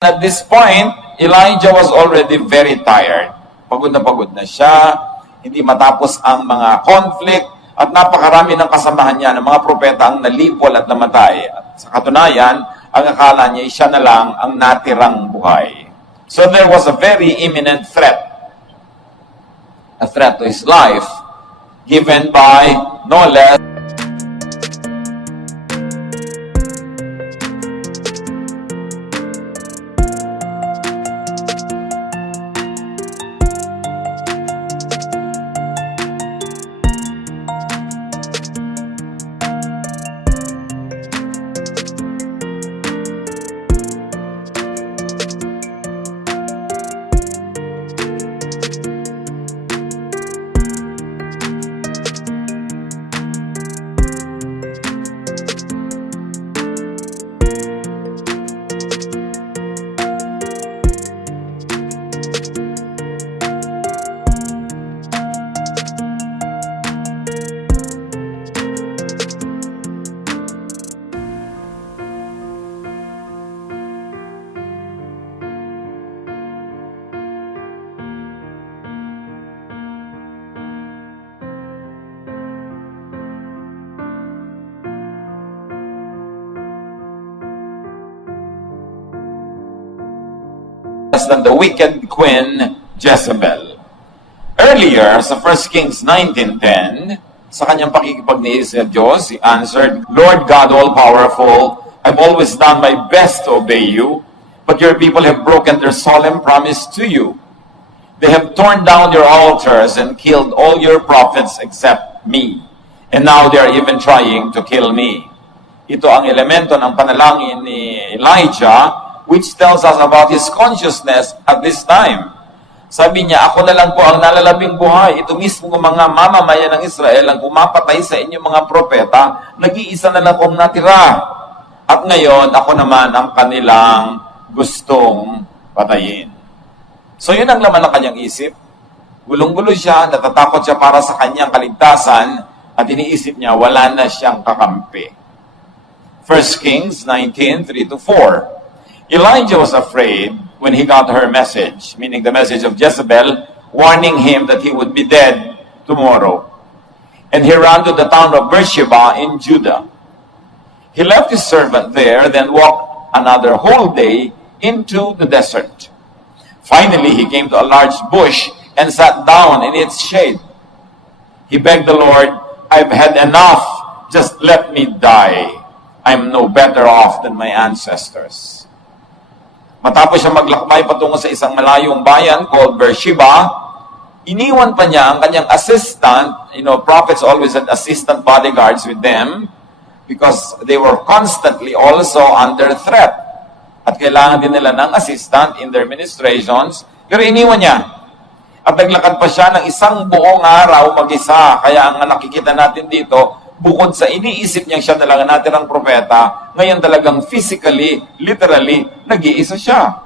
At this point, Elijah was already very tired. Pagod na siya, hindi matapos ang mga conflict, at napakarami ng kasamahan niya ng mga propeta ang nalipol at namatay. At sa katunayan, ang akala niya, siya na lang ang natirang buhay. So there was a very imminent threat. A threat to his life, given by no less than the wicked queen Jezebel. Earlier, sa 1 Kings 19:10, sa kanyang pakikipagniis sa Diyos, he answered, Lord God all-powerful, I've always done my best to obey you, but your people have broken their solemn promise to you. They have torn down your altars and killed all your prophets except me, and now they are even trying to kill me. Ito ang elemento ng panalangin ni Elijah, which tells us about his consciousness at this time. Sabi niya, ako na lang po ang nalalabing buhay. Ito mismo ng mga mamamayan ng Israel ang pumapatay sa inyong mga propeta, nag-iisa na lang akong natira. At ngayon, ako naman ang kanilang gustong patayin. So yun ang laman ng kanyang isip. Gulong-gulo siya, natatakot siya para sa kanyang kaligtasan, at iniisip niya, wala na siyang kakampi. 1 Kings 19:3-4. Elijah was afraid when he got her message, meaning the message of Jezebel, warning him that he would be dead tomorrow. And he ran to the town of Beersheba in Judah. He left his servant there, then walked another whole day into the desert. Finally, he came to a large bush and sat down in its shade. He begged the Lord, I've had enough, just let me die. I'm no better off than my ancestors. Matapos siya maglakbay patungo sa isang malayong bayan called Beersheba, iniwan pa niya ang kanyang assistant. Prophets always had assistant bodyguards with them because they were constantly also under threat. At kailangan din nila ng assistant in their ministrations. Pero iniwan niya. At naglakad pa siya ng isang buong araw mag-isa. Kaya ang nakikita natin dito, bukod sa iniisip niyang siya talaga natirang propeta, ngayon talagang physically, literally, nag-iisa siya.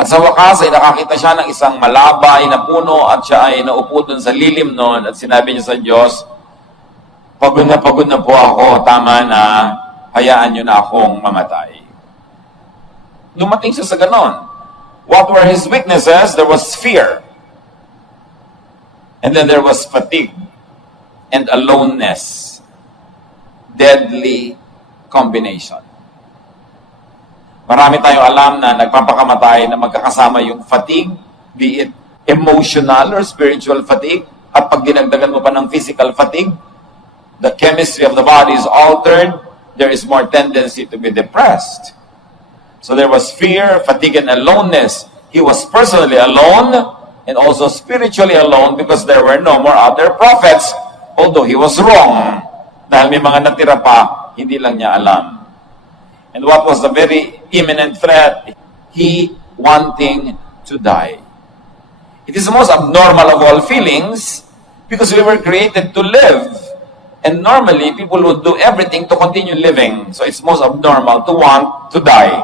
At sa wakas ay nakakita siya ng isang malabay na puno at siya ay naupo dun sa lilim noon at sinabi niya sa Diyos, pagod na po ako, tama na, hayaan niyo na akong mamatay. Dumating siya sa ganon. What were his weaknesses? There was fear. And then there was fatigue. And aloneness. Deadly combination. Marami tayong alam na nagpapakamatay na magkakasama yung fatigue, be it emotional or spiritual fatigue, at pag dinagdagan mo pa ng physical fatigue, the chemistry of the body is altered, there is more tendency to be depressed. So there was fear, fatigue, and aloneness. He was personally alone and also spiritually alone because there were no more other prophets. Although he was wrong, dahil may mga natira pa, hindi lang niya alam. And what was the very imminent threat? He wanting to die. It is the most abnormal of all feelings because we were created to live. And normally, people would do everything to continue living. So it's most abnormal to want to die.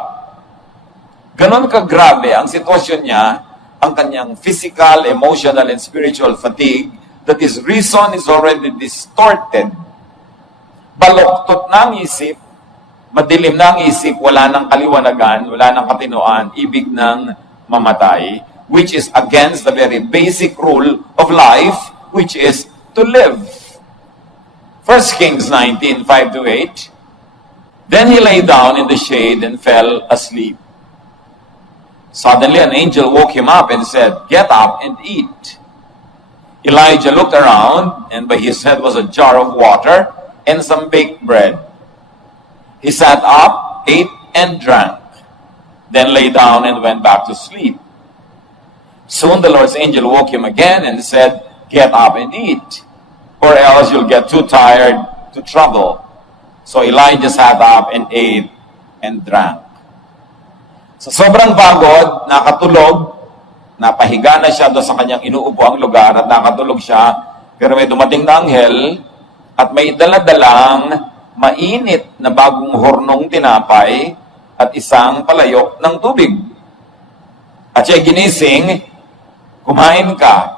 Ganon kagrabe ang sitwasyon niya, ang kanyang physical, emotional, and spiritual fatigue, that his reason is already distorted. Baloktot na ang isip, Madilim na ang isip, wala ng kaliwanagan, wala ng katinoan, ibig ng mamatay, which is against the very basic rule of life, which is to live. 1 Kings 19, 5-8. Then he lay down in the shade and fell asleep. Suddenly an angel woke him up and said, "Get up and eat." Elijah looked around, and by his head was a jar of water and some baked bread. He sat up, ate, and drank, then lay down and went back to sleep. Soon the Lord's angel woke him again and said, "Get up and eat, or else you'll get too tired to travel." So Elijah sat up and ate and drank. Sa sobrang pagod, nakatulog, napahiga na siya doon sa kanyang inuupuang lugar at nakatulog siya, pero may dumating na anghel at may dala-dalang mainit na bagong hornong tinapay at isang palayok ng tubig. At siya ginising, kumain ka,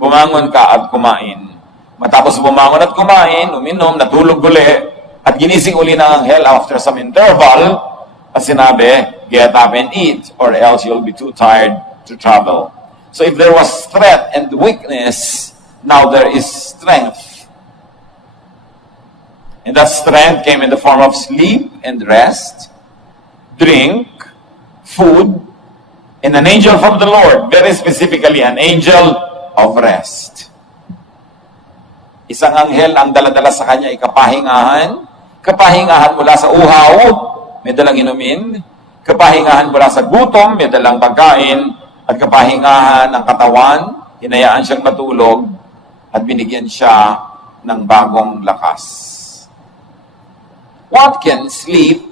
bumangon ka at kumain. Matapos bumangon at kumain, uminom, natulog uli, at ginising uli ng anghel after some interval, at sinabi, "Get up and eat, or else you'll be too tired to travel." So if there was threat and weakness, now there is strength. And that strength came in the form of sleep and rest, drink, food, and an angel from the Lord, very specifically an angel of rest. Isang anghel ang daladala sa kanya ay kapahingahan mula sa uhaw, may dalang inumin, kapahingahan mula sa gutom, may dalang pagkain, at kapahingahan ng katawan, hinayaan siyang matulog, at binigyan siya ng bagong lakas. What can sleep,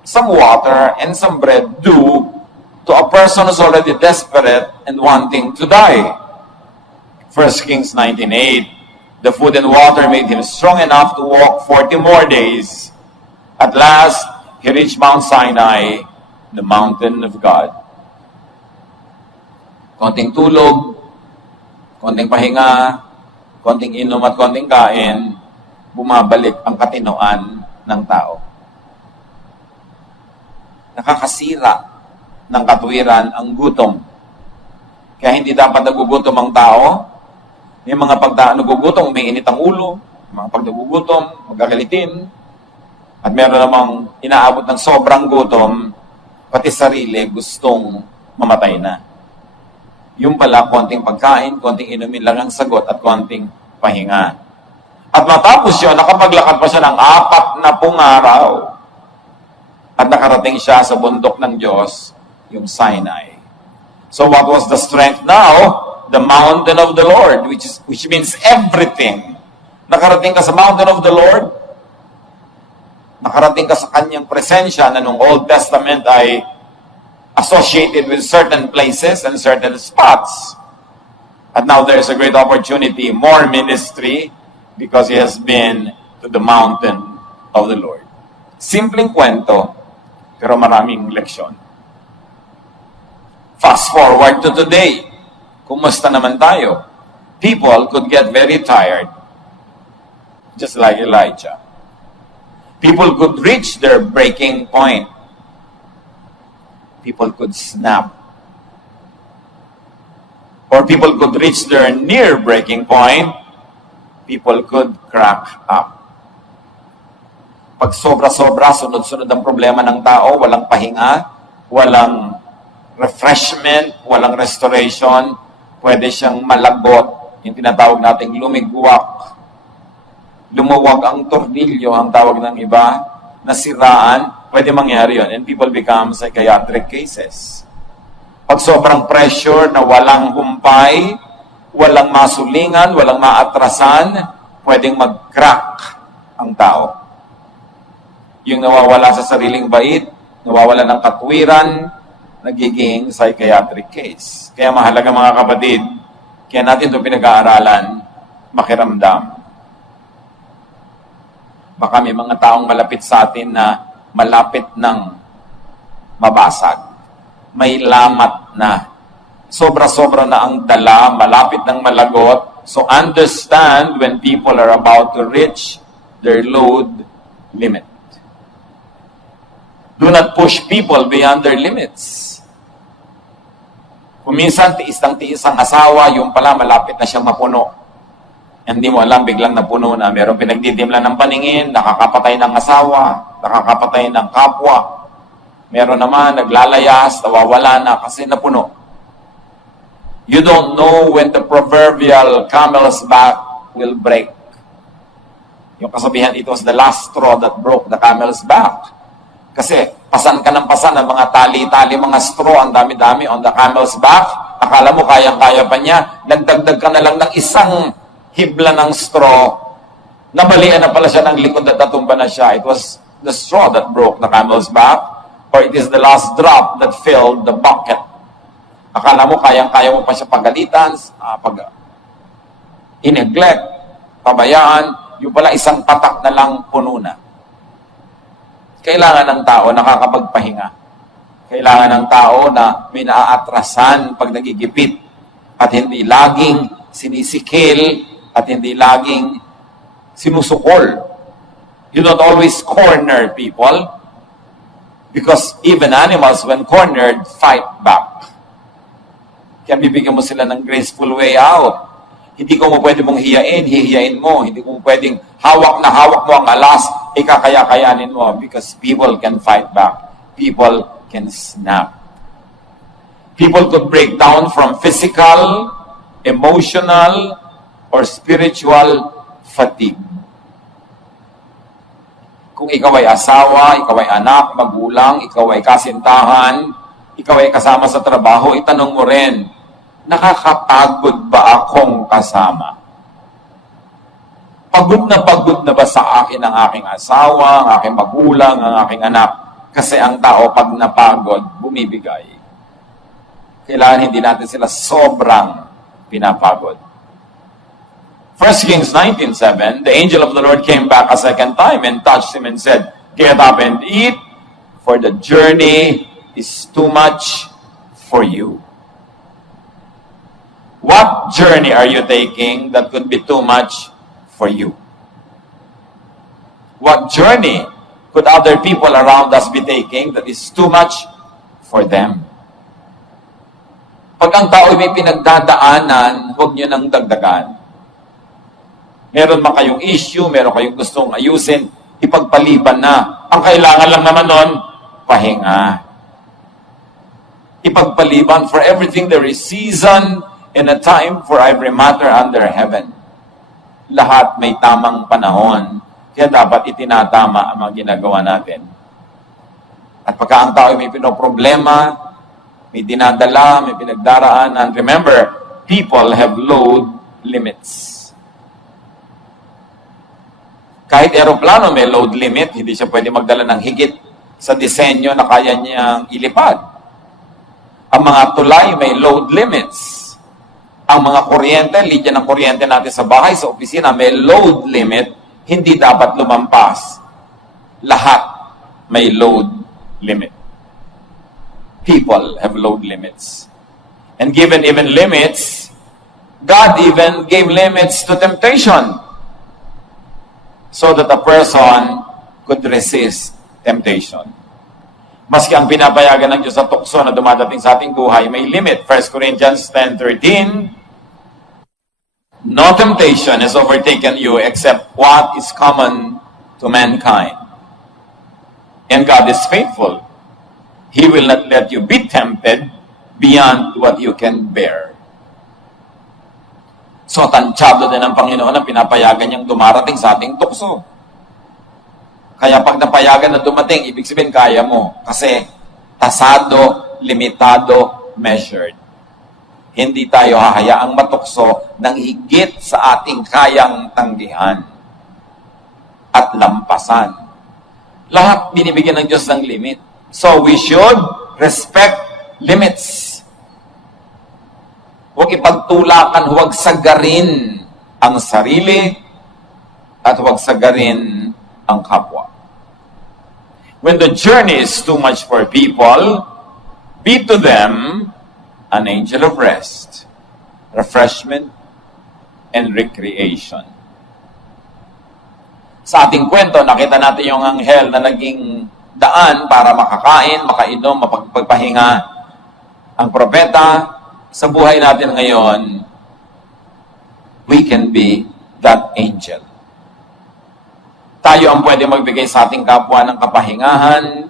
some water, and some bread do to a person who's already desperate and wanting to die? 1 Kings 19:8. The food and water made him strong enough to walk 40 more days. At last, he reached Mount Sinai, the mountain of God. Konting tulog, konting pahinga, konting inom at konting kain, bumabalik ang katinoan ng tao. Nakakasira ng katwiran ang gutom. Kaya hindi dapat nagugutom ang tao. May mga pag nagugutom, umiinit ang ulo. Mga pag nagugutom, magagalitin. At meron namang inaabot ng sobrang gutom, pati sarili gustong mamatay na. Yung pala, konting pagkain, konting inumin lang ang sagot at konting pahinga. At matapos yun, nakapaglakad pa siya ng 40 araw. At nakarating siya sa bundok ng Diyos, yung Sinai. So what was the strength now? The mountain of the Lord, which means everything. Nakarating ka sa mountain of the Lord, nakarating ka sa kanyang presensya na nung Old Testament ay associated with certain places and certain spots. At now there is a great opportunity, more ministry, because he has been to the mountain of the Lord. Simpleng kwento, pero maraming leksyon. Fast forward to today. Kumusta naman tayo? People could get very tired, just like Elijah. People could reach their breaking point. People could snap. Or people could reach their near breaking point. People could crack up. Pag sobra-sobra, sunod-sunod ang problema ng tao, walang pahinga, walang refreshment, walang restoration, pwede siyang malagot, yung tinatawag nating lumigwak. Lumuwag ang tornilyo, ang tawag ng iba, nasiraan, pwede mangyari yun. And people become psychiatric cases. Pag sobrang pressure na walang humpay, walang masulingan, walang maatrasan, pwedeng mag-crack ang tao. Yung nawawala sa sariling bait, nawawala ng katwiran, nagiging psychiatric case. Kaya mahalaga mga kapatid, kaya natin ito pinag-aaralan, makiramdam. Baka may mga taong malapit sa atin na malapit ng mabasag. May lamat na. Sobra-sobra na ang dala, malapit ng malagot. So understand when people are about to reach their load limit. Do not push people beyond their limits. Kung minsan, tiis ng tiis ang asawa, yung pala malapit na siyang mapuno. Hindi mo alam, biglang napuno na. Meron pinagdidimla ng paningin, nakakapatay ng asawa, nakakapatay ng kapwa. Meron naman, naglalayas, nawawala na kasi napuno. You don't know when the proverbial camel's back will break. Yung kasabihan, it was the last straw that broke the camel's back. Kasi pasan ka ng pasan ng mga tali-tali, mga straw, ang dami-dami on the camel's back. Akala mo kayang-kaya pa niya. Nagdagdag ka na lang ng isang hibla ng straw. Nabalian na pala siya ng likod at natumba na siya. It was the straw that broke the camel's back, or it is the last drop that filled the bucket. Akala mo kayang-kaya mo pa siya pagalitan, i-neglect, pabayaan, yung pala isang patak na lang puno na. Kailangan ng tao nakakapagpahinga. Kailangan ng tao na may naaatrasan pag nagigipit at hindi laging sinisikil at hindi laging sinusukol. You don't always corner people because even animals, when cornered, fight back. Kaya bibigyan mo sila ng graceful way out. Hindi ko mo pwede mong hihiyain mo. Hindi ko mo pwedeng hawak mo ang alas, ikakaya-kayanin mo because people can fight back. People can snap. People could break down from physical, emotional, or spiritual fatigue. Kung ikaw ay asawa, ikaw ay anak, magulang, ikaw ay kasintahan, ikaw ay kasama sa trabaho, itanong mo rin, nakakapagod ba akong kasama? Pagod na ba sa akin ang aking asawa, ang aking magulang, ang aking anak? Kasi ang tao pag napagod, bumibigay. Kailangan hindi natin sila sobrang pinapagod. 1 Kings 19:7, the angel of the Lord came back a second time and touched him and said, "Get up and eat, for the journey is too much for you." What journey are you taking that could be too much for you? What journey could other people around us be taking that is too much for them? Pag ang tao may pinagdadaanan, huwag nyo nang dagdagan. Meron man kayong issue, meron kayong gustong ayusin, ipagpaliban na. Ang kailangan lang naman nun, pahinga. Ipagpaliban, for everything there is season and a time for every matter under heaven. Lahat may tamang panahon. Kaya dapat itinatama ang mga ginagawa natin. At pagka ang tao may pinoproblema, may dinadala, may pinagdaraanan, remember, people have load limits. Kahit aeroplano may load limit, hindi siya pwede magdala ng higit sa disenyo na kaya niyang ilipad. Ang mga tulay may load limits. Ang mga kuryente, linya ng kuryente natin sa bahay, sa opisina, may load limit, hindi dapat lumampas. Lahat may load limit. People have load limits. And given even limits, God even gave limits to temptation so that a person could resist temptation. Maski ang pinapayagan ng Diyos sa tukso na dumadating sa ating buhay, may limit. 1 Corinthians 10:13, "No temptation has overtaken you except what is common to mankind. And God is faithful. He will not let you be tempted beyond what you can bear." So, tansyado din ng Panginoon ang pinapayagan niyang dumarating sa ating tukso. Kaya pag napayagan na dumating, ibig sabihin kaya mo. Kasi tasado, limitado, measured. Hindi tayo hahayaang matukso ng higit sa ating kayang tanggihan at lampasan. Lahat binibigyan ng Diyos ng limit. So we should respect limits. Huwag ipagtulakan, huwag sagarin ang sarili at huwag sagarin ang kapwa. When the journey is too much for people, be to them an angel of rest, refreshment, and recreation. Sa ating kwento, nakita natin yung anghel na naging daan para makakain, makainom, mapagpahinga. Ang propeta, sa buhay natin ngayon, we can be that angel. Tayo ang pwede magbigay sa ating kapwa ng kapahingahan,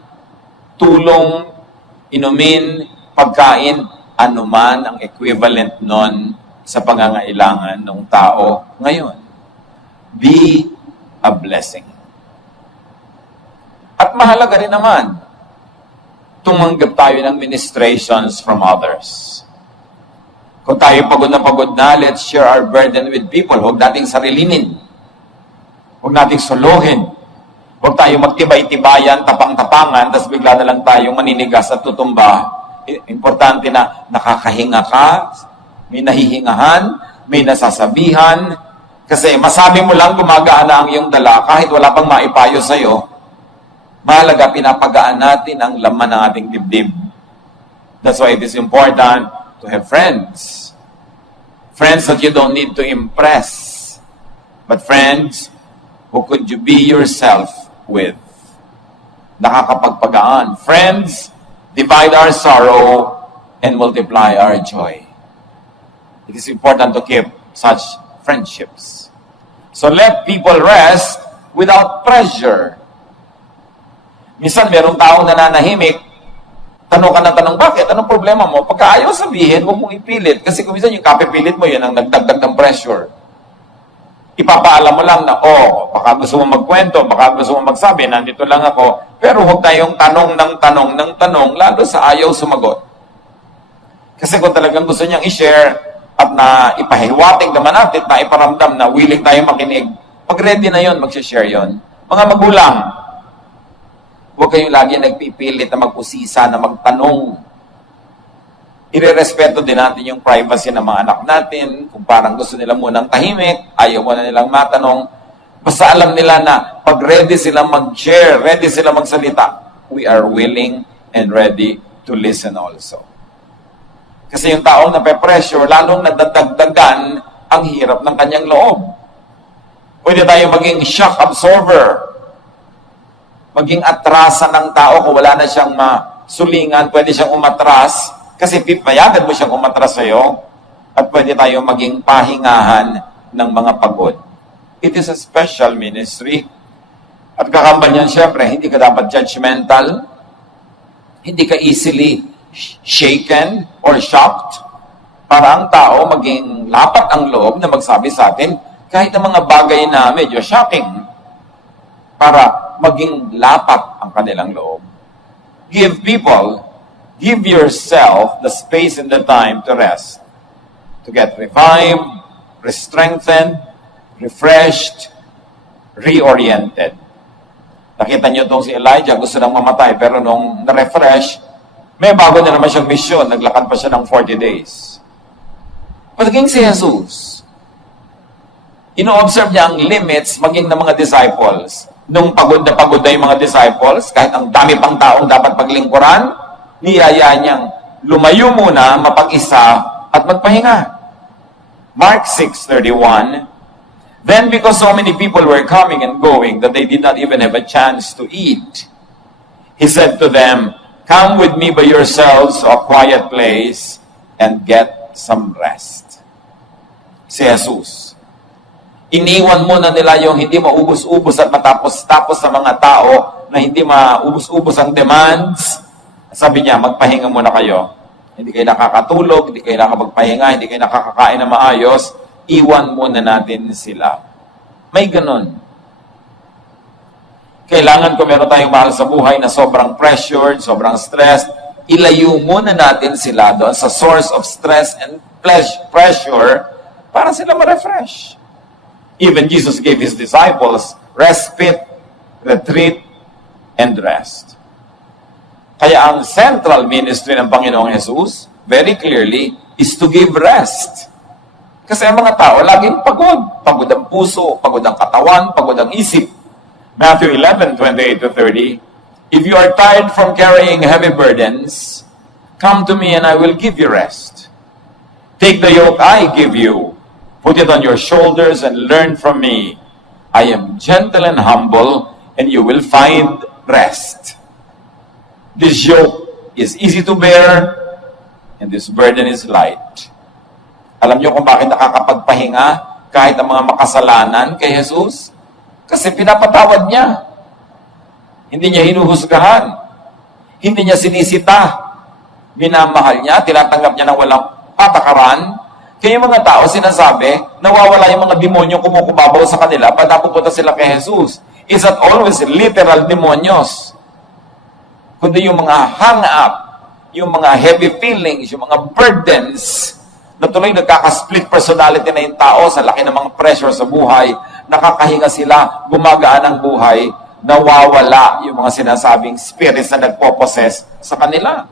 tulong, inumin, pagkain, anuman ang equivalent nun sa pangangailangan ng tao ngayon. Be a blessing. At mahalaga rin naman, tumanggap tayo ng ministrations from others. Kung tayo pagod na, let's share our burden with people. Huwag nating sarilinin. Huwag nating suluhin. Huwag tayo magtibay-tibayan, tapang-tapangan, tapos bigla na lang tayong maninigas at tutumba. Importante na nakakahinga ka, may nahihingahan, may nasasabihan, kasi masabi mo lang gumagana ang iyong dala kahit wala pang maipayo sa'yo. Mahalaga, pinapagaan natin ang laman ng ating dibdib. That's why it is important to have friends. Friends that you don't need to impress. But friends who could you be yourself with. Nakakapagpagaan. Friends, divide our sorrow and multiply our joy. It is important to keep such friendships. So let people rest without pressure. Minsan, merong taong nananahimik, tanong ka ng tanong, bakit? Anong problema mo? Pagka ayaw sabihin, huwag mong ipilit. Kasi kung minsan yung kapipilit mo, yun ang nagdagdag ng pressure. Ipapaalam mo lang na, baka gusto mo magkwento, baka gusto mo magsabi, nandito lang ako. Pero huwag tayong tanong ng tanong, lalo sa ayaw sumagot. Kasi kung talagang gusto niyang i-share at na ipahiwatig naman natin, na iparamdam na willing tayo makinig, pag ready na yun, mag-share yun. Mga magulang, huwag kayong lagi nagpipilit na mag-usisa, na magtanong. Irerespeto din natin yung privacy ng mga anak natin. Kung parang gusto nila munang tahimik, ayaw mo na nilang matanong. Basta alam nila na pag ready sila mag-share, ready sila magsalita, we are willing and ready to listen also. Kasi yung taong nape-pressure, lalong nadadagdagan ang hirap ng kanyang loob. Pwede tayo maging shock absorber. Maging atrasan ng tao kung wala na siyang masulingan, pwede siyang umatras, kasi pipayagan mo siyang umatras sa'yo, at pwede tayo maging pahingahan ng mga pagod. It is a special ministry. At kakambal niyan, syempre, hindi ka dapat judgmental, hindi ka easily shaken or shocked, para ang tao maging lapat ang loob na magsabi sa atin, kahit ang mga bagay na medyo shocking, para maging lapat ang kanilang loob. Give yourself the space and the time to rest, to get revived, re-strengthened, refreshed, reoriented. Nakita niyo itong si Elijah, gusto nang mamatay, pero nung na-refresh, may bago na naman siyang mission, naglakad pa siya ng 40 days. Pagdating si Jesus, ino-observe niya ang limits maging ng mga disciples. Nung pagod na yung mga disciples, kahit ang dami pang taong dapat paglingkuran, niyaya niyang lumayo muna, mapag-isa, at magpahinga. Mark 6:31, then because so many people were coming and going that they did not even have a chance to eat, he said to them, come with me by yourselves to a quiet place and get some rest. Si Jesus, iniwan muna nila yung hindi maubos-ubos at matapos-tapos sa mga tao na hindi maubos-ubos ang demands. Sabi niya, magpahinga muna kayo. Hindi kayo nakakatulog, hindi kayo nakapagpahinga, hindi kayo nakakakain na maayos. Iwan muna natin sila. May ganun. Kailangan kung meron tayong mahal sa buhay na sobrang pressured, sobrang stressed, ilayo muna natin sila doon sa source of stress and pressure para sila ma-refresh. Even Jesus gave His disciples respite, retreat, and rest. Kaya ang central ministry ng Panginoong Jesus, very clearly, is to give rest. Kasi ang mga tao laging pagod. Pagod ang puso, pagod ang katawan, pagod ang isip. Matthew 11:28-30, if you are tired from carrying heavy burdens, come to me and I will give you rest. Take the yoke I give you. Put it on your shoulders and learn from me. I am gentle and humble, and you will find rest This yoke is easy to bear, and this burden is light. Alam niyo kung bakit nakakapagpahinga kahit ang mga makasalanan kay Jesus? Kasi pinapatawad niya. Hindi niya hinuhusgahan. Hindi niya sinisita. Minamahal niya, tinatanggap niya ng walang patakaran. Kaya yung mga tao sinasabi, nawawala yung mga demonyo kumukubabaw sa kanila pag napupunta sila kay Jesus. Is that always literal demonyos? Kundi yung mga hang-up, yung mga heavy feelings, yung mga burdens, na tuloy nagkaka-split personality na yung tao sa laki ng mga pressure sa buhay, nakakahinga sila, gumagaan ang buhay, nawawala yung mga sinasabing spirits na nagpo-possess sa kanila.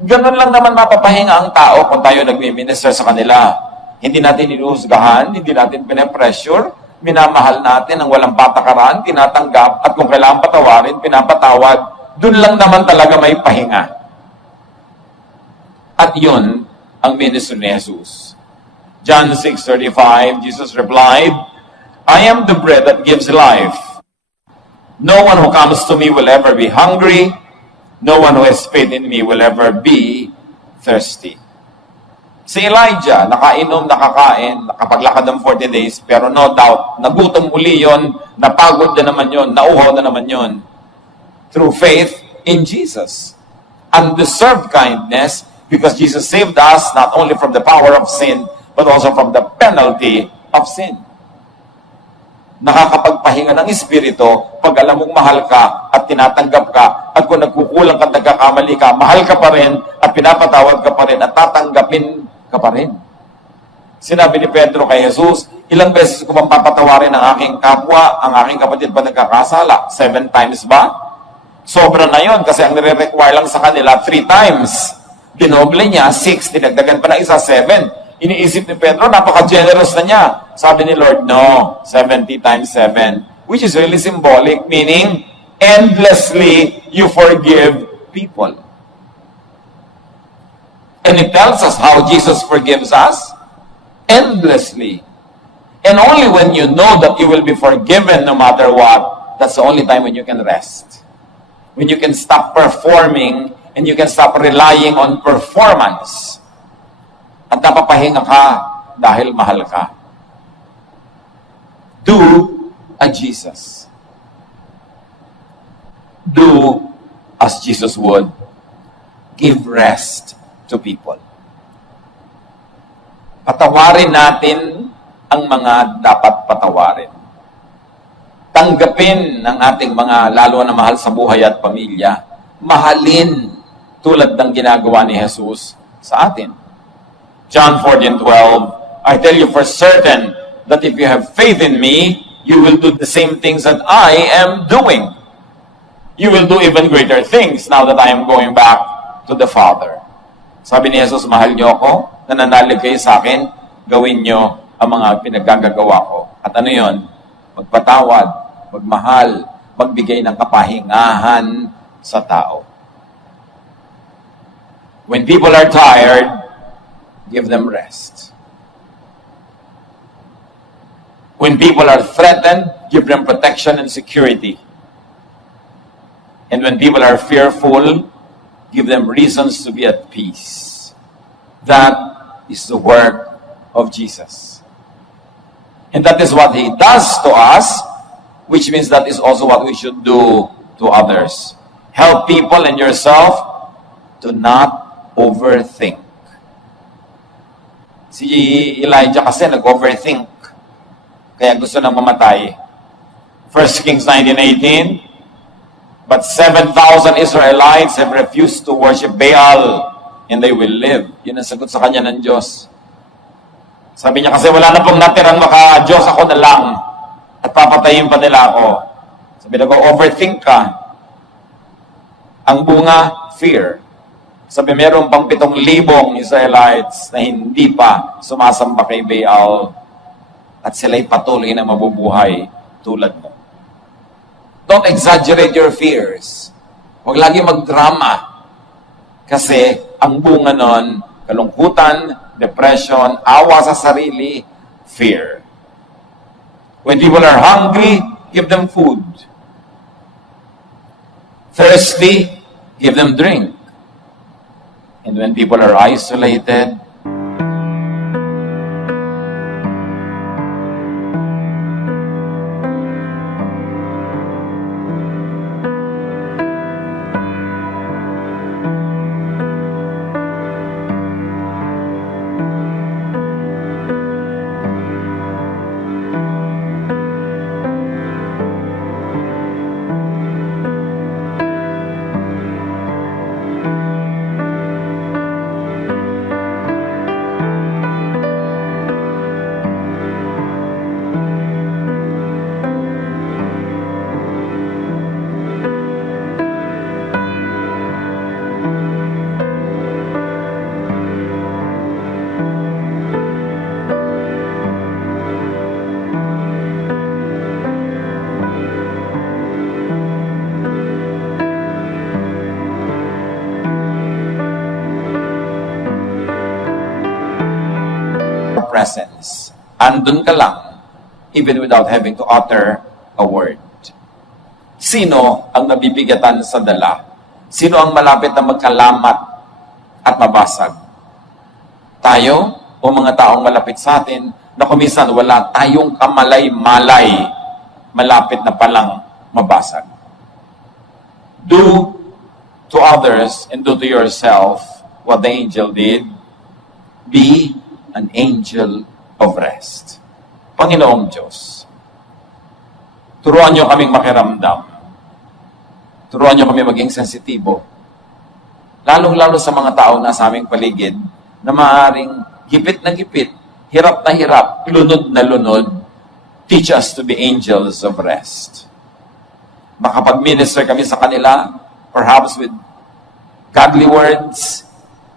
Ganun lang naman mapapahinga ang tao kung tayo nagmi-minister sa kanila. Hindi natin inuhusgahan, hindi natin pinapressure, minamahal natin ang walang patakaran, tinatanggap, at kung kailangan patawarin, pinapatawad. Doon lang naman talaga may pahinga. At yun ang ministry ni Jesus. John 6:35, Jesus replied, I am the bread that gives life. No one who comes to me will ever be hungry. No one who has faith in me will ever be thirsty. Si Elijah, nakainom, nakakain, nakapaglakad ng 40 days, pero no doubt, nagutom uli yun, napagod na naman yun, nauhaw na naman yun. Through faith in Jesus. Undeserved kindness, because Jesus saved us not only from the power of sin, but also from the penalty of sin. Nakakapagpahinga ng Espiritu pag alam mong mahal ka at tinatanggap ka, at kung nagkukulang ka, nagkakamali ka, mahal ka pa rin at pinapatawad ka pa rin at tatanggapin ka pa rin. Sinabi ni Pedro kay Jesus, ilang beses ko bang papatawarin ang aking kapwa, ang aking kapatid pa nagkakasala? 7 times ba? Sobra na yon kasi ang nire-require lang sa kanila 3 times. Dinoble niya, 6, dinagdagan pa na isa, 7. Iniisip ni Pedro, napaka-generous na niya. Sabi ni Lord, no, 70 times 7. Which is really symbolic, meaning, endlessly you forgive people. And it tells us how Jesus forgives us. Endlessly. And only when you know that you will be forgiven no matter what, that's the only time when you can rest. When you can stop performing and you can stop relying on performance. At napapahinga ka dahil mahal ka. Do a Jesus. Do as Jesus would. Give rest to people. Patawarin natin ang mga dapat patawarin. Tanggapin ng ating mga lalo na mahal sa buhay at pamilya. Mahalin tulad ng ginagawa ni Jesus sa atin. John 14:12, I tell you for certain that if you have faith in me, you will do the same things that I am doing. You will do even greater things now that I am going back to the Father. Sabi ni Jesus, mahal niyo ako, nananalig kayo sa akin, gawin niyo ang mga pinaggagawa ko. At ano yun? Magpatawad, magmahal, magbigay ng kapahingahan sa tao. When people are tired, give them rest. When people are threatened, give them protection and security. And when people are fearful, give them reasons to be at peace. That is the work of Jesus. And that is what He does to us, which means that is also what we should do to others. Help people and yourself to not overthink. Si Elijah kasi nag-overthink. Kaya gusto nang mamatay. 1 Kings 19:18, but 7,000 Israelites have refused to worship Baal, and they will live. Yun ang sagot sa kanya ng Diyos. Sabi niya kasi wala na pong natirang maka-Diyos, ako na lang. At papatayin pa nila ako. Sabi na overthink ka. Ang bunga, fear. Sabi, meron pang 7,000 Israelites na hindi pa sumasamba kay Baal at sila'y patuloy na mabubuhay tulad mo. Don't exaggerate your fears. Huwag lagi magdrama. Kasi ang bunga nun, kalungkutan, depression, awa sa sarili, fear. When people are hungry, give them food. Thirsty, give them drink. And when people are isolated, presence. Andun ka lang, even without having to utter a word. Sino ang nabibigatan sa dala? Sino ang malapit na magkalamat at mabasag? Tayo o mga taong malapit sa atin na kuminsan wala tayong kamalay-malay, malapit na palang mabasag? Do to others and do to yourself what the angel did. Be an angel of rest. Panginoong Diyos, turuan niyo kaming makiramdam. Turuan niyo kami maging sensitibo. Lalong-lalo sa mga tao na sa aming paligid na maaaring gipit na gipit, hirap na hirap, lunod na lunod. Teach us to be angels of rest. Makapag-minister kami sa kanila, perhaps with godly words,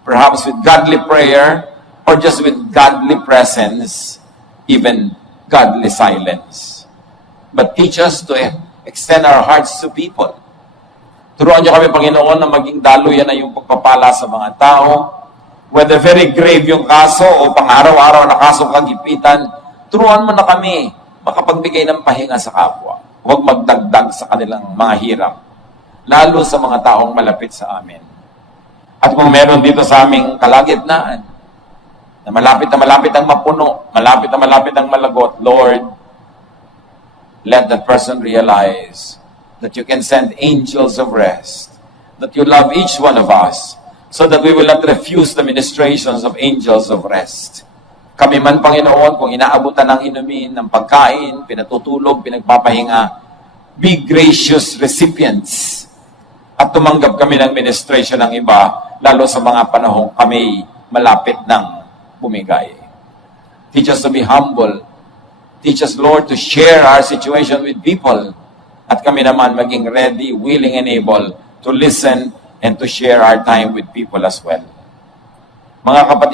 perhaps with godly prayer, or just with godly presence, even godly silence. But teach us to extend our hearts to people. Turuan niyo kami, Panginoon, na maging daluyan na yung pagpapala sa mga tao. Whether very grave yung kaso o pang-araw-araw na kaso kagipitan, turuan mo na kami makapagbigay ng pahinga sa kapwa. Huwag magdagdag sa kanilang mga hirap, lalo sa mga taong malapit sa amin. At kung meron dito sa aming kalagitnaan, na malapit ang mapuno, malapit ang malagot, Lord, let that person realize that you can send angels of rest, that you love each one of us, so that we will not refuse the ministrations of angels of rest. Kami man, Panginoon, kung inaabutan ng inumin, ng pagkain, pinatutulog, pinagpapahinga, be gracious recipients. At tumanggap kami ng ministration ng iba, lalo sa mga panahong kami malapit ng bumigay. Teach us to be humble. Teach us, Lord, to share our situation with people. At kami naman maging ready, willing, and able to listen and to share our time with people as well. Mga kapatid,